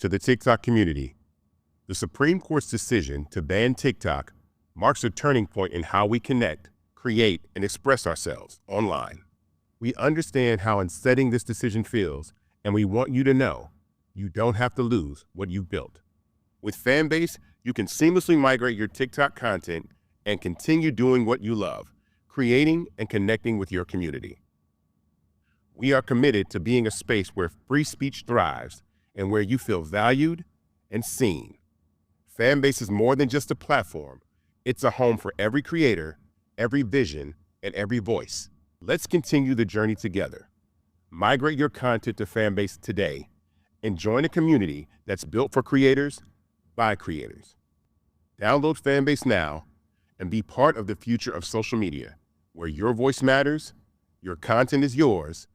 To the TikTok community, the Supreme Court's decision to ban TikTok marks a turning point in how we connect, create, and express ourselves online. We understand how unsettling this decision feels, and we want you to know you don't have to lose what you've built. With Fanbase, you can seamlessly migrate your TikTok content and continue doing what you love, creating and connecting with your community. We are committed to being a space where free speech thrives and where you feel valued and seen. Fanbase is more than just a platform. It's a home for every creator, every vision, and every voice. Let's continue the journey together. Migrate your content to Fanbase today and join a community that's built for creators by creators. Download Fanbase now and be part of the future of social media, where your voice matters, your content is yours,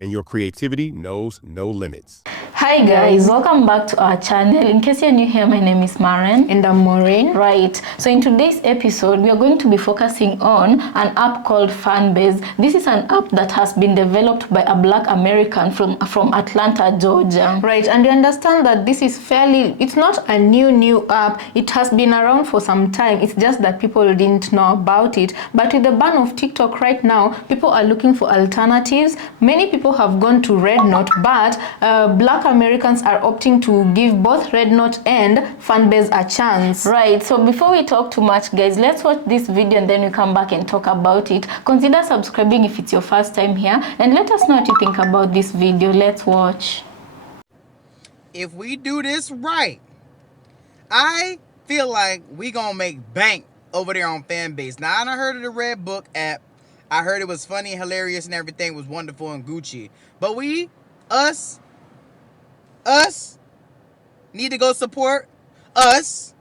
and your creativity knows no limits. Hi guys, welcome back to our channel. In case you're new here, my name is Maren. And I'm Maureen. Right, so in today's episode, we are going to be focusing on an app called Fanbase. This is an app that has been developed by a Black American from Atlanta, Georgia. Right, and you understand that this is it's not a new app. It has been around for some time. It's just that people didn't know about it. But with the ban of TikTok right now, people are looking for alternatives. Many people have gone to Red Note, but Black Americans are opting to give both Red Note and Fanbase a chance. Right, so before we talk too much, guys, let's watch this video and then we come back and talk about it. Consider subscribing if it's your first time here, and let us know what you think about this video. Let's watch. If we do this right, I feel like we gonna make bank over there on Fanbase. Now, I done heard of the Red Book app. I heard it was funny, hilarious, and everything was wonderful and Gucci. But us need to go support us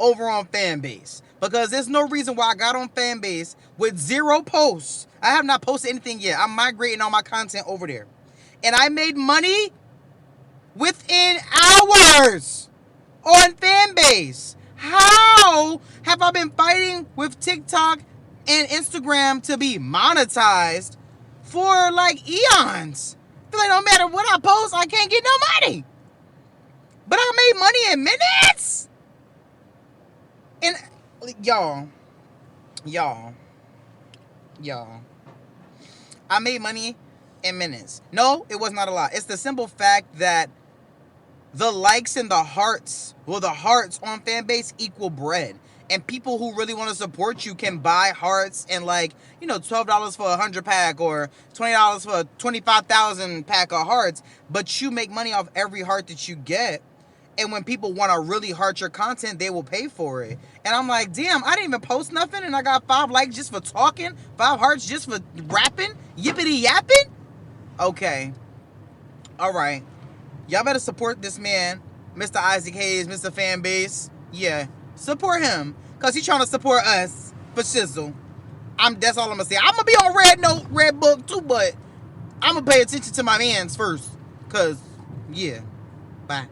over on Fanbase, because there's no reason why I got on Fanbase with 0 posts. I have not posted anything yet. I'm migrating all my content over there, and I made money within hours on Fanbase. How have I been fighting with TikTok and Instagram to be monetized for like eons? I feel like no matter what I post, I can't get no money. But I made money in minutes. And y'all, I made money in minutes. No, it was not a lot. It's the simple fact that the likes and the hearts on Fanbase equal bread. And people who really want to support you can buy hearts and, like, you know, $12 for a 100 pack or $20 for a 25,000 pack of hearts. But you make money off every heart that you get. And when people want to really heart your content, they will pay for it. And I'm like, damn, I didn't even post nothing, and I got 5 likes just for talking, 5 hearts just for rapping, yippity yapping. Okay. All right. Y'all better support this man, Mr. Isaac Hayes, Mr. Fanbase. Yeah. Support him, because he's trying to support us for shizzle. That's all I'm going to say. I'm going to be on Red Note, Red Book too, but I'm going to pay attention to my mans first, because, yeah. Bye.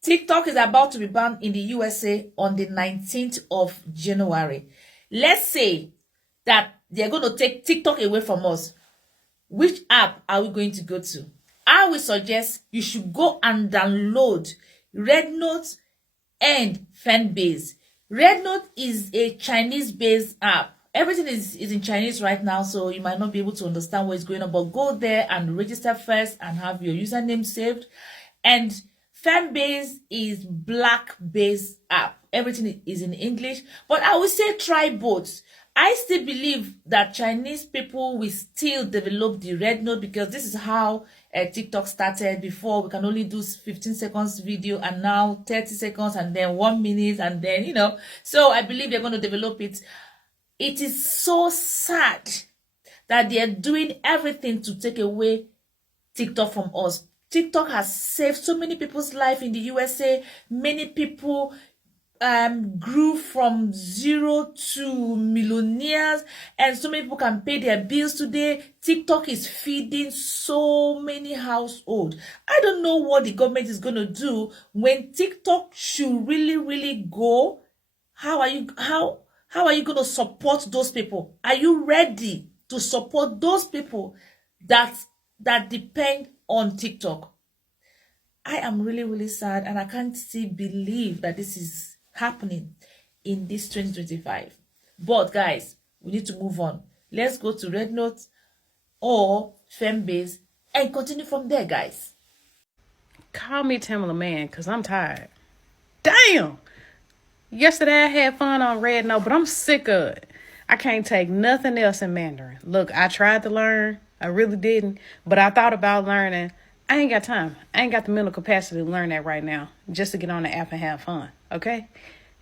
TikTok is about to be banned in the USA on the 19th of January. Let's say that they're going to take TikTok away from us. Which app are we going to go to? I would suggest you should go and download Red Note and Fanbase. Red Note is a Chinese-based app. Everything is in Chinese right now, so you might not be able to understand what is going on, but go there and register first and have your username saved. And Fanbase is Black-based app. Everything is in English, but I would say try both. I still believe that Chinese people will still develop the Red Note, because this is how TikTok started. Before, we can only do 15 seconds video, and now 30 seconds, and then 1 minute, and then, you know. So I believe they're going to develop it. It is so sad that they are doing everything to take away TikTok from us. TikTok has saved so many people's life in the USA. Many people grew from 0 to millionaires, and so many people can pay their bills today. TikTok is feeding so many households. I don't know what the government is going to do when TikTok should really go. How are you going to support those people? Are you ready to support those people that depend on TikTok? I am really, really sad, and I can't still believe that this is happening in this 2025. But guys, we need to move on. Let's go to Red Note or Fanbase and continue from there, guys. Call me Tamala Man, because I'm tired. Damn! Yesterday I had fun on Red Note, but I'm sick of it. I can't take nothing else in Mandarin. Look, I tried to learn. I really didn't. But I thought about learning. I ain't got time. I ain't got the mental capacity to learn that right now, just to get on the app and have fun, okay?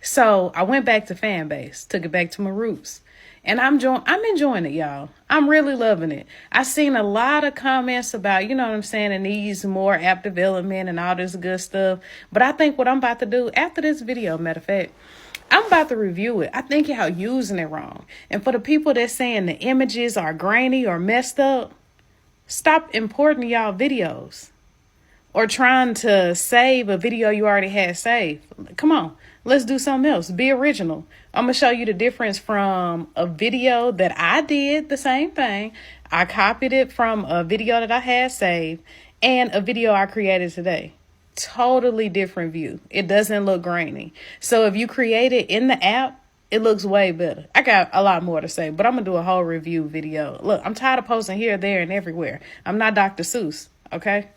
So I went back to Fanbase, took it back to my roots. And I'm enjoying it, y'all. I'm really loving it. I've seen a lot of comments about, you know what I'm saying, it needs more app development and all this good stuff. But I think what I'm about to do after this video, matter of fact, I'm about to review it. I think y'all using it wrong. And for the people that's saying the images are grainy or messed up, stop importing y'all videos or trying to save a video you already had saved. Come on, let's do something else. Be original. I'm going to show you the difference from a video that I did the same thing. I copied it from a video that I had saved and a video I created today. Totally different view. It doesn't look grainy. So if you create it in the app, it looks way better. I got a lot more to say, but I'm going to do a whole review video. Look, I'm tired of posting here, there, and everywhere. I'm not Dr. Seuss, okay?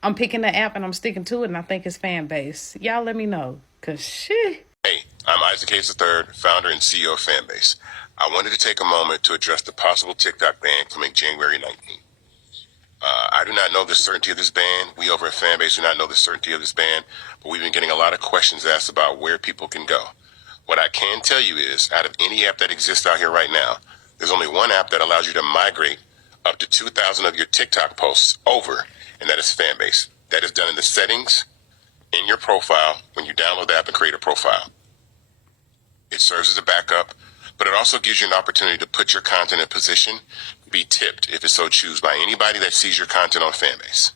I'm picking the app and I'm sticking to it, and I think it's Fanbase. Y'all let me know, because shit. Hey, I'm Isaac Hayes III, founder and CEO of Fanbase. I wanted to take a moment to address the possible TikTok ban coming January 19th. I do not know the certainty of this ban. We over at Fanbase do not know the certainty of this ban, but we've been getting a lot of questions asked about where people can go. What I can tell you is, out of any app that exists out here right now, there's only one app that allows you to migrate up to 2,000 of your TikTok posts over, and that is Fanbase. That is done in the settings, in your profile, when you download the app and create a profile. It serves as a backup, but it also gives you an opportunity to put your content in position, be tipped if it so choose by anybody that sees your content on Fanbase.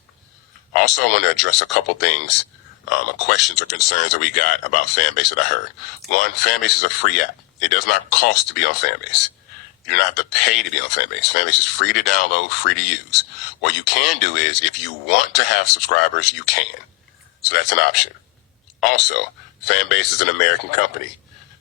Also, I want to address a couple things, questions or concerns that we got about Fanbase that I heard. One, Fanbase is a free app. It does not cost to be on Fanbase. You don't have to pay to be on Fanbase. Fanbase is free to download, free to use. What you can do is, if you want to have subscribers, you can. So that's an option. Also, Fanbase is an American company,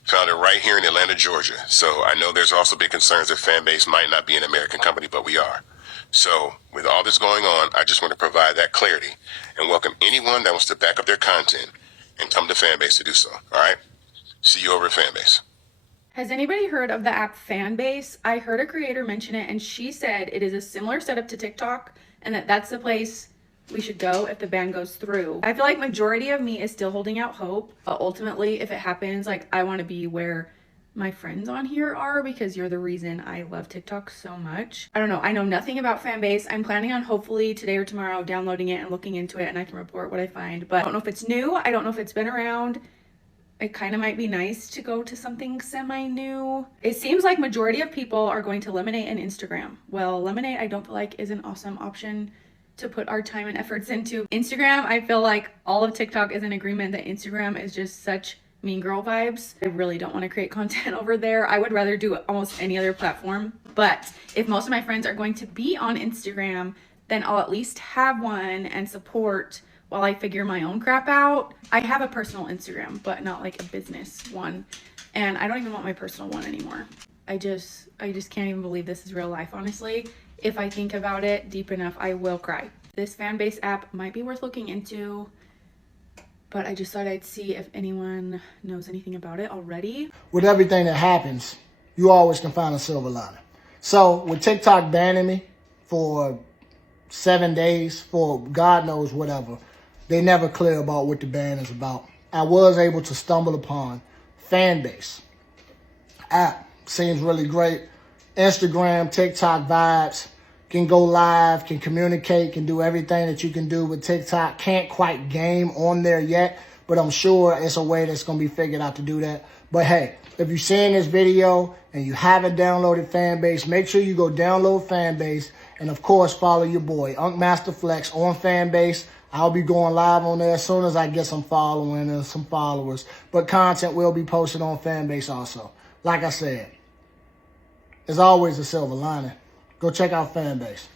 founded right here in Atlanta, Georgia. So I know there's also big concerns that Fanbase might not be an American company, but we are. So with all this going on, I just want to provide that clarity and welcome anyone that wants to back up their content and come to Fanbase to do so. All right? See you over at Fanbase. Has anybody heard of the app Fanbase? I heard a creator mention it, and she said it is a similar setup to TikTok and that's the place we should go if the ban goes through. I feel like majority of me is still holding out hope, but ultimately if it happens, like, I want to be where my friends on here are, because you're the reason I love TikTok so much. I don't know. I know nothing about Fanbase. I'm planning on hopefully today or tomorrow downloading it and looking into it, and I can report what I find, but I don't know if it's new. I don't know if it's been around. It kind of might be nice to go to something semi-new. It seems like majority of people are going to Lemonade and Instagram. Well, Lemonade I don't feel like is an awesome option to put our time and efforts into. Instagram, I feel like all of TikTok is in agreement that Instagram is just such mean girl vibes. I really don't want to create content over there. I would rather do almost any other platform. But if most of my friends are going to be on Instagram, then I'll at least have one and support while I figure my own crap out. I have a personal Instagram, but not like a business one. And I don't even want my personal one anymore. I just can't even believe this is real life, honestly. If I think about it deep enough, I will cry. This Fanbase app might be worth looking into, but I just thought I'd see if anyone knows anything about it already. With everything that happens, you always can find a silver lining. So with TikTok banning me for 7 days, for God knows whatever, they never clear about what the ban is about. I was able to stumble upon Fanbase. App seems really great. Instagram, TikTok vibes. Can go live, can communicate, can do everything that you can do with TikTok. Can't quite game on there yet, but I'm sure it's a way that's going to be figured out to do that. But hey, if you're seeing this video and you haven't downloaded Fanbase, make sure you go download Fanbase. And of course, follow your boy, Unk Master Flex, on Fanbase. I'll be going live on there as soon as I get some following and some followers. But content will be posted on Fanbase also. Like I said, there's always a silver lining. Go check out Fanbase.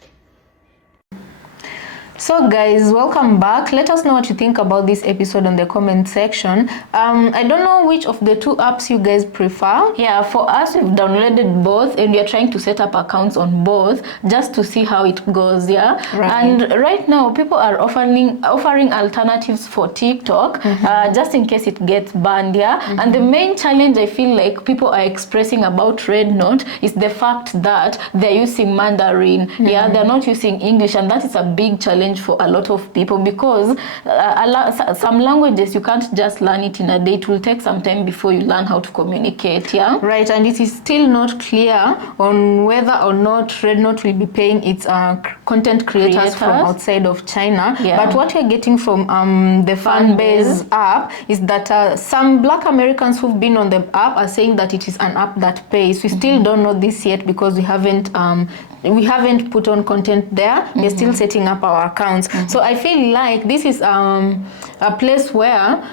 So guys, welcome back. Let us know what you think about this episode on the comment section. I don't know which of the two apps you guys prefer. Yeah, for us, we've downloaded both and we are trying to set up accounts on both just to see how it goes, yeah? Right. And right now, people are offering alternatives for TikTok, just in case it gets banned, yeah? And the main challenge I feel like people are expressing about Red Note is the fact that they're using Mandarin, yeah? They're not using English, and that is a big challenge for a lot of people because some languages you can't just learn it in a day. It will take some time before you learn how to communicate, yeah? Right, and it is still not clear on whether or not Red Note will be paying its content creators from outside of China. Yeah. But what we're getting from the Fanbase app is that some Black Americans who've been on the app are saying that it is an app that pays. We still don't know this yet because we haven't put on content there. We're still setting up our accounts. So I feel like this is a place where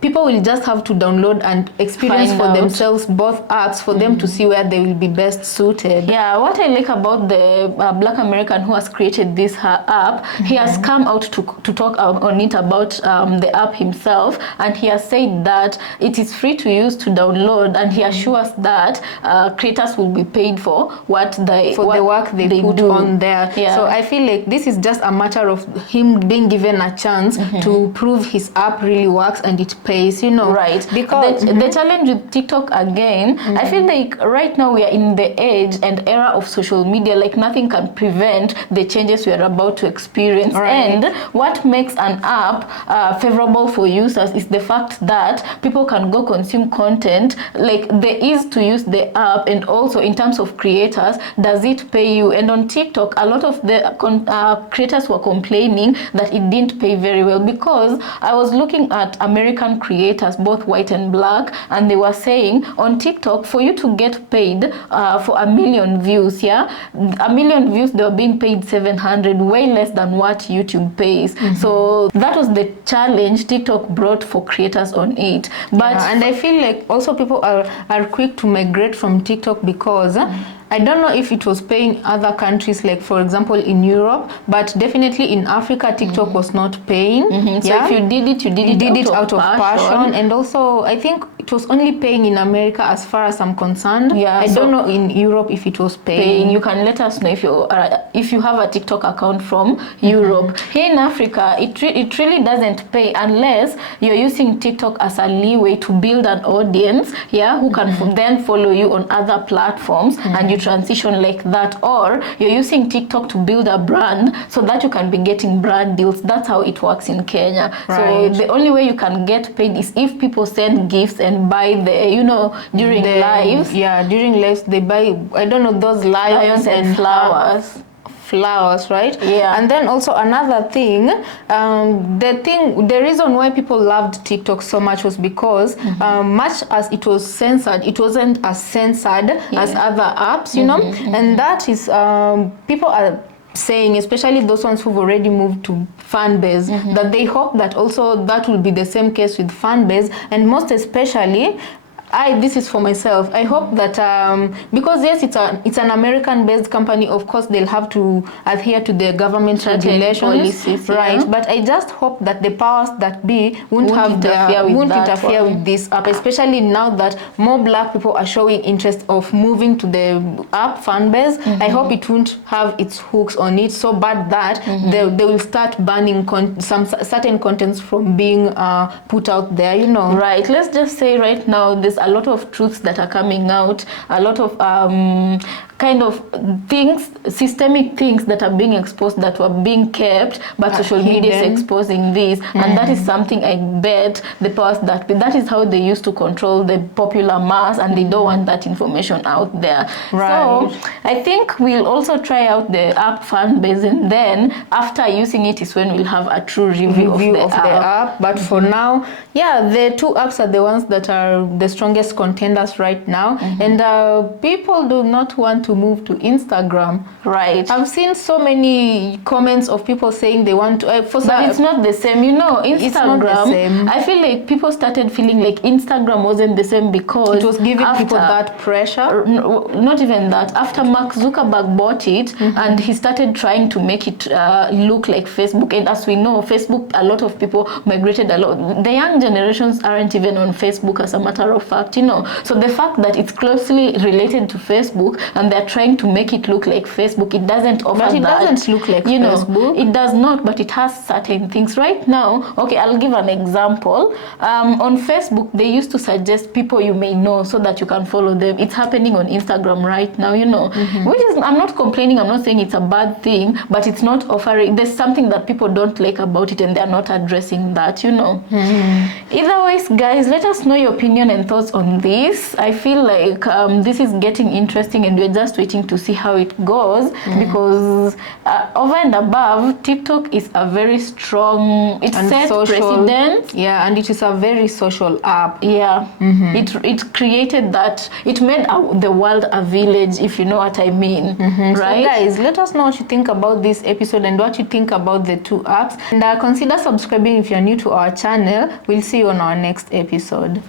people will just have to download and experience for themselves both apps for them to see where they will be best suited. Yeah, what I like about the Black American who has created this app, he has come out to talk on it about the app himself, and he has said that it is free to use, to download, and he assures that creators will be paid for the work they put on there. Yeah. So I feel like this is just a matter of him being given a chance to prove his app really works and it pays, you know. Right. Because the challenge with TikTok again, I feel like right now we are in the age and era of social media, like nothing can prevent the changes we are about to experience. Right. And what makes an app favorable for users is the fact that people can go consume content, like the ease to use the app, and also in terms of creators, does it pay you? And on TikTok, a lot of the creators were complaining that it didn't pay very well, because I was looking at American creators, both white and black, and they were saying on TikTok, for you to get paid for 1 million views, yeah, 1 million views, they were being paid 700, way less than what YouTube pays. So that was the challenge TikTok brought for creators on it. But and I feel like also people are quick to migrate from TikTok because I don't know if it was paying other countries, like for example in Europe, but definitely in Africa, TikTok was not paying. So if you did it, you did it out of passion. And also, I think it was only paying in America as far as I'm concerned. Yeah, I don't know in Europe if it was paying. You can let us know if you have a TikTok account from Europe. Here in Africa, it really doesn't pay unless you're using TikTok as a leeway to build an audience, yeah, who can then follow you on other platforms, and you transition like that, or you're using TikTok to build a brand so that you can be getting brand deals. That's how it works in Kenya. Right. So the only way you can get paid is if people send gifts and buy during lives. Yeah, during lives they buy, I don't know, those lions and flowers, right? Yeah. And then also another thing, the reason why people loved TikTok so much was because much as it was censored, it wasn't as censored as other apps, you know. And that is people are saying, especially those ones who've already moved to Fanbase, that they hope that also that will be the same case with Fanbase, and most especially, this is for myself. I hope that because yes, it's an American-based company. Of course, they'll have to adhere to the government regulations, policies, right? But I just hope that the powers that be won't interfere with this app, especially now that more Black people are showing interest of moving to the app Fanbase. I hope it won't have its hooks on it so bad that they will start banning some certain contents from being put out there. You know, right? Let's just say right now there's a lot of truths that are coming out, a lot of kind of things, systemic things that are being exposed that were being kept, but social media is exposing this, and that is something I bet the powers that is how they used to control the popular mass, and they don't want that information out there. Right. So I think we'll also try out the app Fanbase, and then after using it is when we'll have a true review of the app. But for now, yeah, the two apps are the ones that are the strongest contenders right now, and people do not want to to move to Instagram. Right. I've seen so many comments of people saying they want to. But it's not the same, you know. Instagram. It's not the same. I feel like people started feeling like Instagram wasn't the same because it was giving people that pressure. Not even that. After Mark Zuckerberg bought it, and he started trying to make it look like Facebook. And as we know, Facebook, a lot of people migrated a lot. The young generations aren't even on Facebook, as a matter of fact, you know. So the fact that it's closely related to Facebook and they're trying to make it look like Facebook, it doesn't offer that. But it doesn't look like Facebook. It does not, but it has certain things. Right now, okay, I'll give an example. On Facebook, they used to suggest people you may know so that you can follow them. It's happening on Instagram right now, you know. Which is, I'm not complaining, I'm not saying it's a bad thing, but it's not offering, there's something that people don't like about it and they're not addressing that, you know. Either ways, guys, let us know your opinion and thoughts on this. I feel like this is getting interesting and we're just waiting to see how it goes because over and above, TikTok is a very strong, it set precedent. Yeah, and it is a very social app. Yeah, it created that, it made the world a village, if you know what I mean. Right? So guys, let us know what you think about this episode and what you think about the two apps. And consider subscribing if you're new to our channel. We'll see you on our next episode.